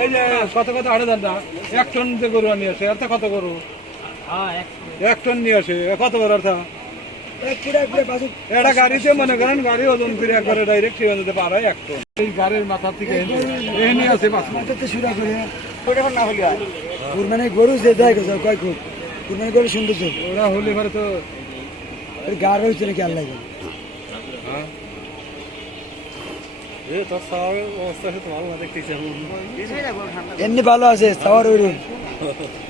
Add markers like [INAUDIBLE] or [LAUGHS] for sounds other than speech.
এই যে কত কত আড়ে দাদা? এক টন যে গরু নিয়ে আসে অর্থ কত গরু? এক টন নিয়ে আসে কত বড় অর্থ এটা গাড়িতে মনে করেন গাড়ি ওজন করে একবারে ডাইরেক্ট সেখানে যেতে পারে এক টন। এই গাড়ির মাথা থেকে এখানে আছে পাঁচ মাস তো শুরু করে কুরবানি গরু যে দেয় কয় খুব কুরবানি গরু সুন্দর ওরা হলে পরে তো এর গা রয়েছে নাকি আল্লাহ। হ্যাঁ এমনি ভালো আছে খাওয়ার ওই [LAUGHS]